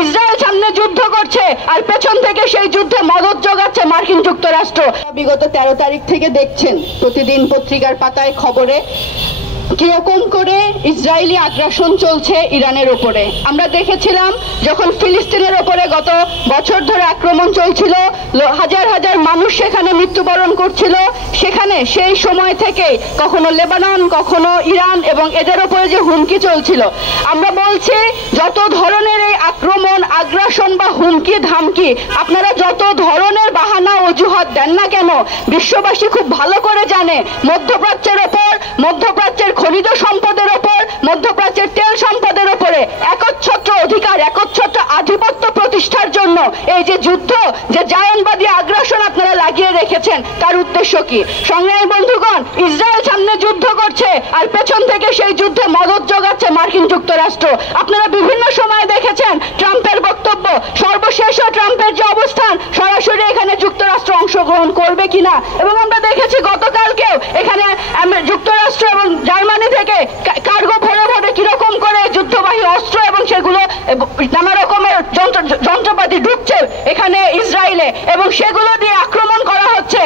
Israel সামনে যুদ্ধ করছে আর পেছন থেকে সেই যুদ্ধে মদত যোগাচ্ছে মার্কিন যুক্তরাষ্ট্র। বিগত 13 তারিখ থেকে দেখছেন প্রতিদিন পত্রিকার পাতায় খবরে কিরকম করে ইসরায়েলি আগ্রাসন চলছে ইরানের উপরে। আমরা দেখেছিলাম যখন ফিলিস্তিনের উপরে গত বছর ধরে আক্রমণ চলছিল, হাজার হাজার মানুষ সেখানে মৃত্যুবরণ করছিল, সেখানে সেই সময় থেকে কখনো লেবানন, কখনো ইরান এবং এদের উপরে যে হুমকি চলছিল, আমরা বলছি যত ধরনের এই আক্রমণ, আগ্রাসন বা হুমকি ধামকি আপনারা যত ধরনের বাহানা অজুহাত দেন না কেন, বিশ্ববাসী খুব ভালো করে জানে মধ্যপ্রাচ্যের ওপর, মধ্যপ্রাচ্যের খনিজ সম্পদের ওপর, মধ্যপ্রাচ্যের তেল সম্পদের উপরে একচ্ছত্র অধিকার, একচ্ছত্র আধিপত্য প্রতিষ্ঠার জন্য এই যে যুদ্ধ, যে জায়নবাদী আগ্রাসন আপনারা লাগিয়ে রেখেছেন, তার উদ্দেশ্য কি? সংগ্রামী বন্ধুগণ, ইসরায়েল সামনে যুদ্ধ করছে আর পেছন থেকে সেই যুদ্ধে মদত যোগাচ্ছে মার্কিন যুক্তরাষ্ট্র। আপনারা বিভিন্ন সময় দেখেছেন ট্রাম্পের বক্তব্য, সর্বশেষও ট্রাম্পের যে অবস্থান, সরাসরি এখানে যুক্তরাষ্ট্র অংশগ্রহণ করবে কিনা, এবং আমরা দেখেছি গতকালকেও এখানে যুক্তরাষ্ট্র এবং জার্মানি থেকে কার্গো ভরে ভরে কিরকম করে যুদ্ধবাহী অস্ত্র এবং সেগুলো নানা রকমের যন্ত্রপাতি ঢুকছে এখানে ইসরায়েলে এবং সেগুলো দিয়ে আক্রমণ করা হচ্ছে।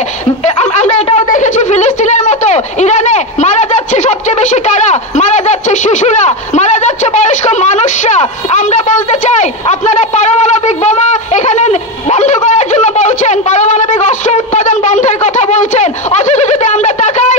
আমরা এটাও দেখেছি ফিলিস্তিনের মতো ইরানে মারা যাচ্ছে সবচেয়ে বেশি কারা, মারা যাচ্ছে শিশুরা, মারা যাচ্ছে বয়স্ক মানুষরা। আমরা বলতে চাই আপনারা পারমাণবিক বোমা এখানে বন্ধ করার জন্য বলছেন, পারমাণবিক অস্ত্র উৎপাদন বন্ধের কথা বলছেন, অথচ যদি আমরা তাকাই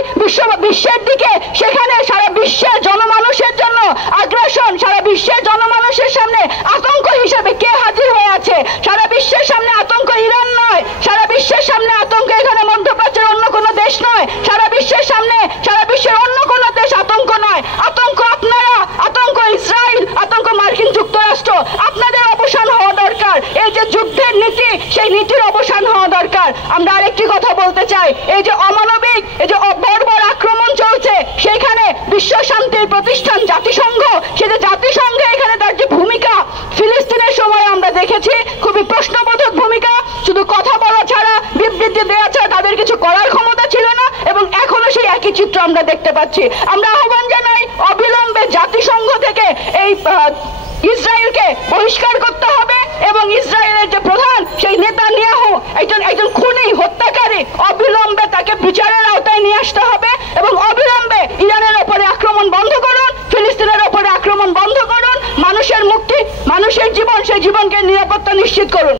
বিশ্বের দিকে, সেখানে সারা বিশ্বের জনমানুষের জন্য আগ্রাসন, সারা বিশ্বের জনমানুষের সামনে আতঙ্ক হিসেবে কে হাজির হয়ে আছে? সারা বিশ্বের সামনে আতঙ্ক ইরান নয়, সারা বিশ্বের সামনে আতঙ্ক এখানে মধ্যপ্রাচ্যের অন্য কোনো দেশ নয়, সারা বিশ্বের সামনে সারা বিশ্বের অন্য কোনো দেশ আতঙ্ক নয়। আতঙ্ক আপনারা, আতঙ্ক ইসরায়েল, আতঙ্ক মার্কিন যুক্তরাষ্ট্র। আপনাদের অবসান হওয়া দরকার। এই যে যুদ্ধের নীতি, সেই নীতির অবসান হওয়া দরকার। আমরা আরেকটি কথা বলতে চাই, এই যে অমানবিক, এই যে বর্বর আক্রমণ চলছে, সেখানে বিশ্ব শান্তির প্রতিষ্ঠান জাতিসংঘ, সে যে জাতিসংঘে এখানে তার যে ভূমিকা, ফিলিস্তিনের সময় আমরা দেখেছি খুবই প্রশ্নবোধক ভূমিকা, শুধু কথা বলা ছাড়া, বিবৃতি দেওয়া ছাড়া তাদের কিছু করার ক্ষমতা ছিল না, এবং এখনো সেই একই চিত্র আমরা দেখতে পাচ্ছি। আমরা আহ্বান জানাই অবিলম্বে জাতিসংঘ থেকে এই ইসরায়েলকে বহিষ্কার করতে হবে এবং ইসরায়েলের যে প্রধান সেই নেতানিয়াহু, একজন খুনি, হত্যাকারী, অবিলম্বে তাকে বিচারের আওতায় নিয়ে আসতে হবে এবং অবিলম্বে ইরানের উপরে আক্রমণ বন্ধ করুন, ফিলিস্তিনের উপরে আক্রমণ বন্ধ করুন, মানুষের মুক্তি, মানুষের জীবন, সেই জীবনকে নিরাপত্তা নিশ্চিত করুন।